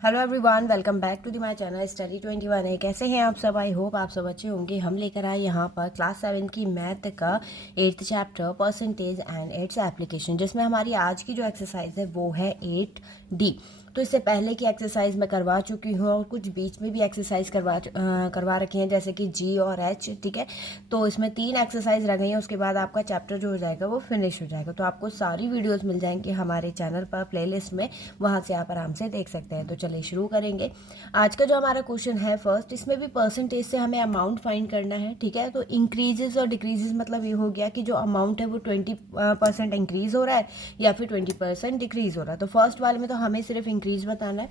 Hello everyone, welcome back to the my channel study 21 है। कैसे हैं आप सब? आई होप आप सब अच्छे होंगे। हम लेकर आए यहाँ पर क्लास 7 की मैथ का 8th chapter percentage and its application, जिसमें हमारी आज की जो एक्सरसाइज है वो है 8D। तो इससे पहले की एक्सरसाइज मैं करवा चुकी हूँ और कुछ बीच में भी एक्सरसाइज करवा रखी हैं, जैसे कि G और H। ठीक है, तो इसमें 3 एक्सरसाइज रह गई हैं। उसके बाद आपका चैप्टर जो हो जाएगा वो फिनिश हो जाएगा। तो आपको सारी वीडियोस मिल जाएंगी हमारे चैनल पर प्लेलिस्ट में, वहाँ से आप आराम से देख सकते हैं। तो चलिए शुरू करेंगे। आज का जो हमारा क्वेश्चन है फर्स्ट, इसमें भी परसेंटेज से हमें अमाउंट फाइंड करना है। ठीक है, तो इंक्रीजेस और डिक्रीजेस मतलब ये हो गया कि जो अमाउंट है वो 20% इंक्रीज हो रहा है या फिर 20% डिक्रीज हो रहा है। तो फर्स्ट वाले में तो हमें सिर्फ इंक्रीज बताना है।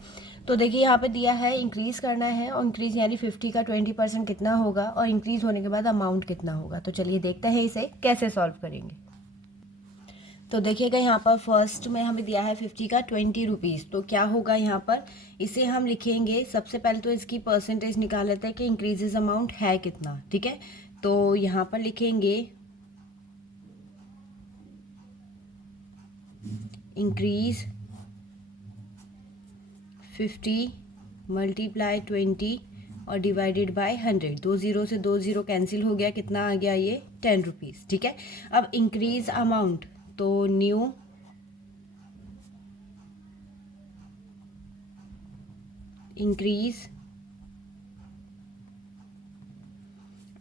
तो देखिए यहाँ पे दिया है इंक्रीज करना है, और इंक्रीज यानी 50 का 20% कितना होगा, और इंक्रीज होने के बाद अमाउंट कितना होगा। तो चलिए देखते हैं इसे कैसे सॉल्व करेंगे। तो देखिएगा यहाँ पर फर्स्ट में हमें दिया है 50 का 20 रुपीज़। तो क्या होगा यहाँ पर, इसे हम लिखेंगे। सबसे पहले तो इसकी परसेंटेज निकाल लेते हैं कि इंक्रीजेज अमाउंट है कितना। ठीक है, तो यहाँ पर लिखेंगे इंक्रीज 50 मल्टीप्लाई 20 और डिवाइडेड बाय 100। 2 जीरो से 2 जीरो कैंसिल हो गया, कितना आ गया ये 10 रुपीज़। ठीक है, अब इंक्रीज अमाउंट, तो न्यू इंक्रीज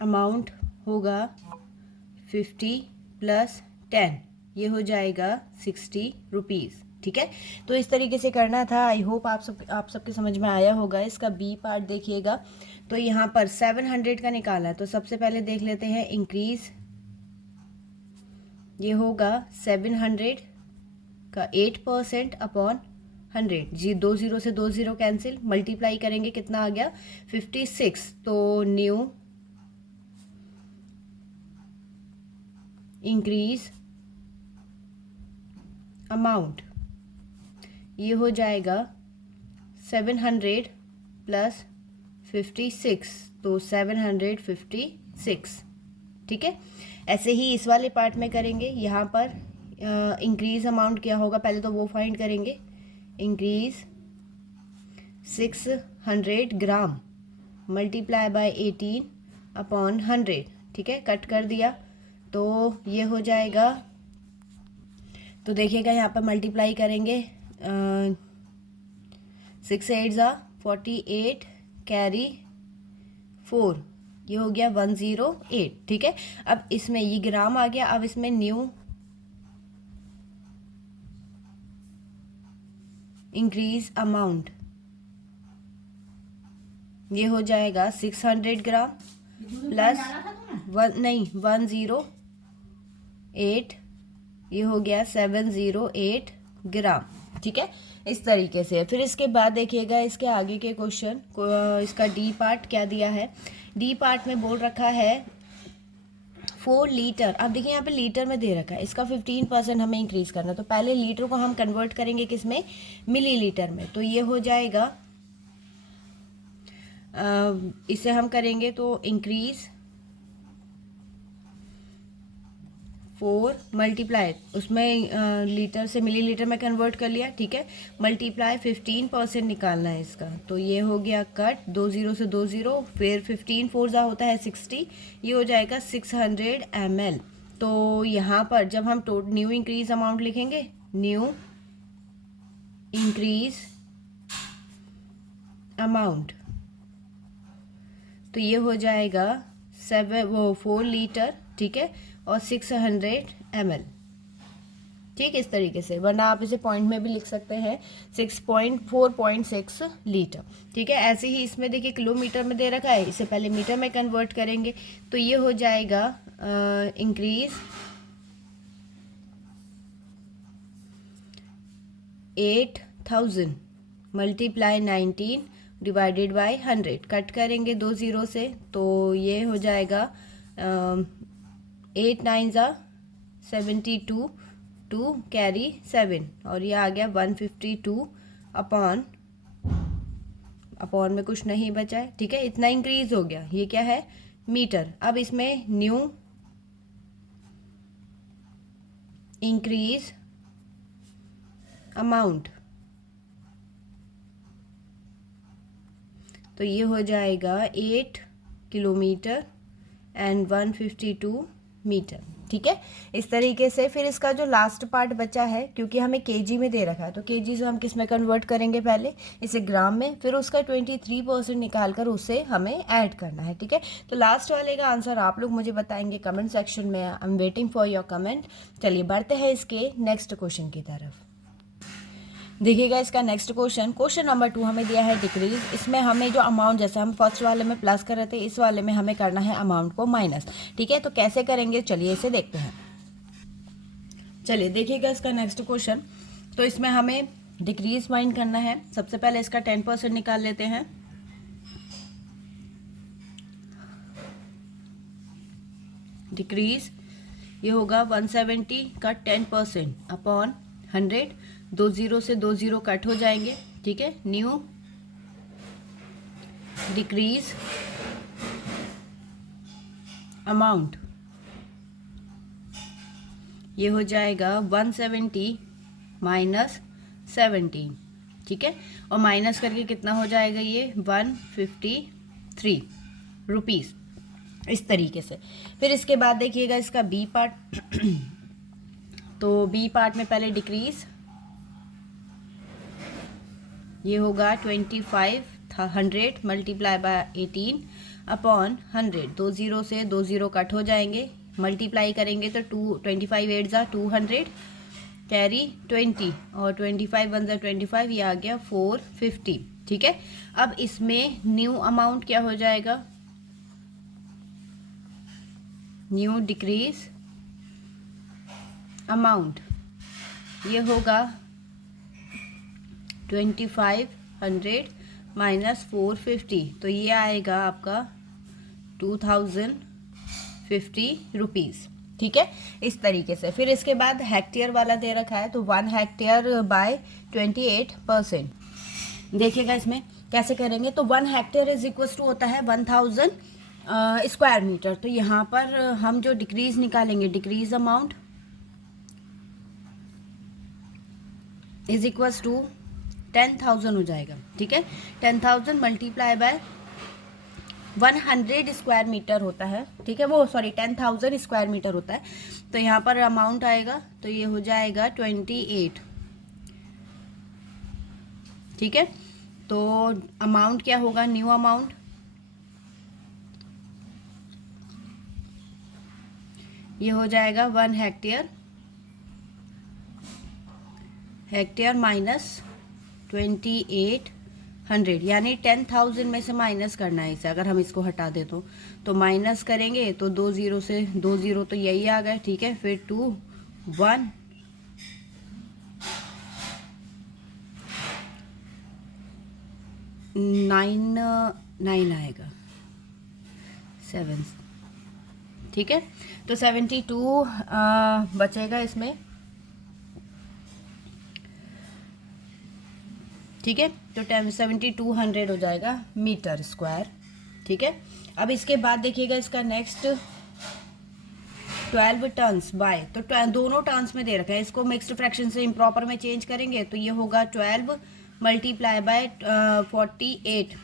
अमाउंट होगा 50 प्लस 10, ये हो जाएगा 60 रुपीज़। ठीक है, तो इस तरीके से करना था। आई होप आप सबके समझ में आया होगा। इसका बी पार्ट देखिएगा, तो यहाँ पर 700 का निकाला है। तो सबसे पहले देख लेते हैं इंक्रीज, ये होगा 700 का 8% अपॉन 100। जी 2 जीरो से 2 जीरो कैंसिल, मल्टीप्लाई करेंगे कितना आ गया 56। तो न्यू इंक्रीज अमाउंट, ये हो जाएगा 700 प्लस 56, तो 756। ठीक है, ऐसे ही इस वाले पार्ट में करेंगे। यहाँ पर इंक्रीज अमाउंट क्या होगा, पहले तो वो फाइंड करेंगे। Increase 600 gram multiply by 18 upon 100। ठीक है, कट कर दिया तो ये हो जाएगा। तो देखिएगा यहाँ पर मल्टीप्लाई करेंगे, 6 8 ज़ा 48 कैरी 4, ये हो गया 108। ठीक है, अब इसमें ये ग्राम आ गया। अब इसमें न्यू इंक्रीज अमाउंट, ये हो जाएगा 600 ग्राम प्लस नहीं 108, ये हो गया 708 ग्राम। ठीक है, इस तरीके से। फिर इसके बाद देखिएगा इसके आगे के क्वेश्चन को, इसका डी पार्ट क्या दिया है। डी पार्ट में बोल रखा है 4 लीटर। अब देखिए यहाँ पे लीटर में दे रखा है, इसका 15% हमें इंक्रीज करना है। तो पहले लीटर को हम कन्वर्ट करेंगे किस में, मिलीलीटर में। तो ये हो जाएगा, इसे हम करेंगे तो इंक्रीज 4 मल्टीप्लाई, उसमें लीटर से मिलीलीटर में कन्वर्ट कर लिया। ठीक है, मल्टीप्लाई 15% निकालना है इसका। तो ये हो गया कट, 2 जीरो से 2 जीरो, फिर 15 4 ज़ा होता है 60, ये हो जाएगा 600 ml। तो यहाँ पर जब हम न्यू इंक्रीज अमाउंट लिखेंगे, न्यू इंक्रीज अमाउंट, तो ये हो जाएगा 4 लीटर। ठीक है, और 600 ml। ठीक, इस तरीके से, वरना आप इसे पॉइंट में भी लिख सकते हैं, 4.6 लीटर। ठीक है, ऐसे ही इसमें देखिए किलोमीटर में दे रखा है, इसे पहले मीटर में कन्वर्ट करेंगे। तो ये हो जाएगा increase 8000 multiply 19 divided by 100। Cut करेंगे 2 जीरो से, तो ये हो जाएगा 8 9 ज़ा 72, 2 कैरी 7, और ये आ गया 152 अपॉन में कुछ नहीं बचा है। ठीक है, इतना इंक्रीज हो गया। ये क्या है, मीटर। अब इसमें न्यू इंक्रीज अमाउंट, तो ये हो जाएगा 8 किलोमीटर एंड 152 मीटर। ठीक है, इस तरीके से। फिर इसका जो लास्ट पार्ट बचा है, क्योंकि हमें केजी में दे रखा है, तो केजी से हम किस में कन्वर्ट करेंगे, पहले इसे ग्राम में, फिर उसका 23% निकाल कर उसे हमें ऐड करना है। ठीक है, तो लास्ट वाले का आंसर आप लोग मुझे बताएंगे कमेंट सेक्शन में। I am waiting for your comment. चलिए बढ़ते हैं इसके नेक्स्ट क्वेश्चन की तरफ। देखिएगा इसका नेक्स्ट क्वेश्चन नंबर 2 हमें दिया है डिक्रीज। इसमें हमें जो अमाउंट, जैसे हम फर्स्ट वाले में प्लस कर रहे थे, इस वाले में हमें करना है अमाउंट को माइनस। ठीक है, तो कैसे करेंगे, चलिए इसे देखते हैं। चलिए देखिएगा इसका नेक्स्ट क्वेश्चन। तो इसमें हमें डिक्रीज फाइंड करना है। सबसे पहले इसका 10% निकाल लेते हैं। डिक्रीज ये होगा 170 का 10% अपॉन 100। 2 0 से 2 0 कट हो जाएंगे। ठीक है, न्यू डिक्रीज अमाउंट ये हो जाएगा 170 माइनस 17। ठीक है, और माइनस करके कितना हो जाएगा, ये 153 रुपीज़, इस तरीके से। फिर इसके बाद देखिएगा इसका बी पार्ट। तो बी पार्ट में पहले डिक्रीज ये होगा 2500 मल्टीप्लाई बाय 18 अपॉन 100। 2 0 से 2 0 कट हो जाएंगे, मल्टीप्लाई करेंगे तो 25 8 ज़ा 200 कैरी 20 और 25 1 ज़ा 25, ये आ गया 450। ठीक है, अब इसमें न्यू अमाउंट क्या हो जाएगा, न्यू डिक्रीज अमाउंट ये होगा 2500 माइनस 450, तो ये आएगा आपका 2050 रुपीज़। ठीक है, इस तरीके से। फिर इसके बाद हेक्टेयर वाला दे रखा है, तो 1 हेक्टेयर बाय 28%। देखिएगा इसमें कैसे करेंगे। तो 1 हेक्टेयर इज इक्वल टू होता है 1000 स्क्वायर मीटर। तो यहाँ पर हम जो डिक्रीज निकालेंगे, decrease amount is equal to 10,000 हो जाएगा। ठीक है, 10,000 मल्टीप्लाई बाय 100 स्क्वायर मीटर होता है। ठीक है, वो सॉरी 10,000 स्क्वायर मीटर होता है। तो यहाँ पर अमाउंट आएगा, तो ये हो जाएगा 28। ठीक है, तो अमाउंट क्या होगा, न्यू अमाउंट ये हो जाएगा 1 हेक्टेयर माइनस 2800, यानी 10,000 में से माइनस करना है इसे। अगर हम इसको हटा दे तो माइनस करेंगे तो 2 0 से 2 0 तो यही आ गए। ठीक है, फिर 2 1 9 आएगा 7। ठीक है, तो 72 बचेगा इसमें। ठीक है, तो 7200 हो जाएगा मीटर स्क्वायर। ठीक है, अब इसके बाद देखिएगा इसका नेक्स्ट 12 टन्स बाय, तो दोनों टर्म्स में दे रखा है। इसको मिक्स्ड फ्रैक्शन से इम्प्रॉपर में चेंज करेंगे तो ये होगा 12 मल्टीप्लाई बाय 48।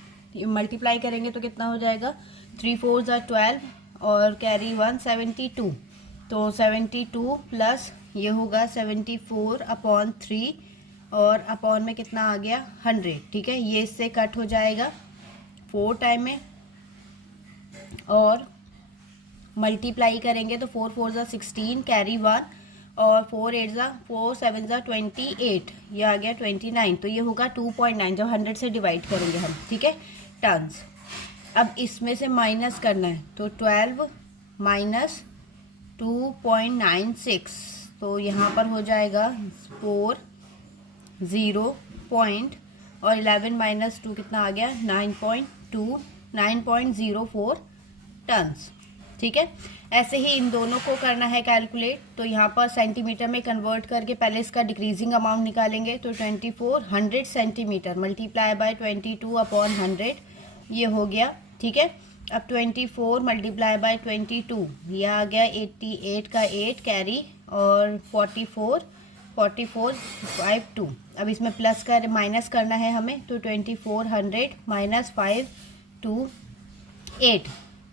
मल्टीप्लाई करेंगे तो कितना हो जाएगा, 3 4 ज़ा 12 और कैरी 1 72। तो 72 प्लस ये होगा 74 अपॉन 3 और अपॉन में कितना आ गया 100। ठीक है, ये इससे कट हो जाएगा 4 टाइम में और मल्टीप्लाई करेंगे तो 4 4 ज़ा 16 कैरी 1 और 4 8 ज़ा 4 7 ज़ा 28, ये आ गया 29। तो ये होगा 2.9 जब 100 से डिवाइड करेंगे हम। ठीक है, टन्स। अब इसमें से माइनस करना है, तो 12 माइनस 2.96, तो यहाँ पर हो जाएगा 4 0 पॉइंट और 11 माइनस 2 कितना आ गया 9.04 टन्स। ठीक है, ऐसे ही इन दोनों को करना है कैलकुलेट। तो यहाँ पर सेंटीमीटर में कन्वर्ट करके पहले इसका डिक्रीजिंग अमाउंट निकालेंगे। तो 2400 सेंटीमीटर मल्टीप्लाई बाय 22 अपॉन 100, ये हो गया। ठीक है, अब 24 मल्टीप्लाई बाय 22, ये आ गया 88 का 8 कैरी और 44 4452। अब इसमें प्लस कर माइनस करना है हमें, तो 2400 माइनस 528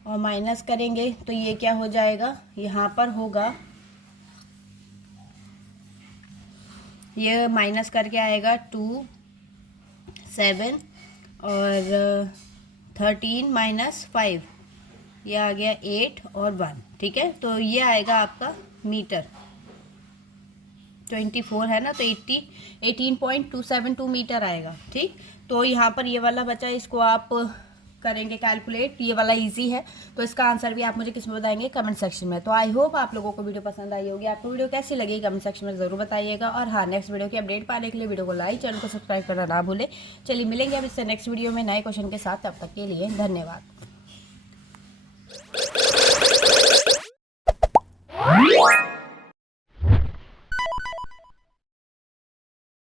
और माइनस करेंगे तो ये क्या हो जाएगा, यहाँ पर होगा, ये माइनस करके आएगा 2 7 और 13 माइनस 5, ये आ गया 8 और 1। ठीक है, तो ये आएगा आपका मीटर, 24 है ना, तो 18.272 मीटर आएगा। ठीक, तो यहाँ पर ये वाला बचा, इसको आप करेंगे कैलकुलेट, ये वाला इजी है, तो इसका आंसर भी आप मुझे किस में बताएंगे, कमेंट सेक्शन में। तो आई होप आप लोगों को वीडियो पसंद आई होगी। आपको वीडियो कैसी लगी कमेंट सेक्शन में ज़रूर बताइएगा। और हाँ, नेक्स्ट वीडियो की अपडेट पाने के लिए वीडियो को लाइक, चैनल को सब्सक्राइब करना ना भूलें। चलिए मिलेंगे अब इससे नेक्स्ट वीडियो में नए क्वेश्चन के साथ, तब तक के लिए धन्यवाद।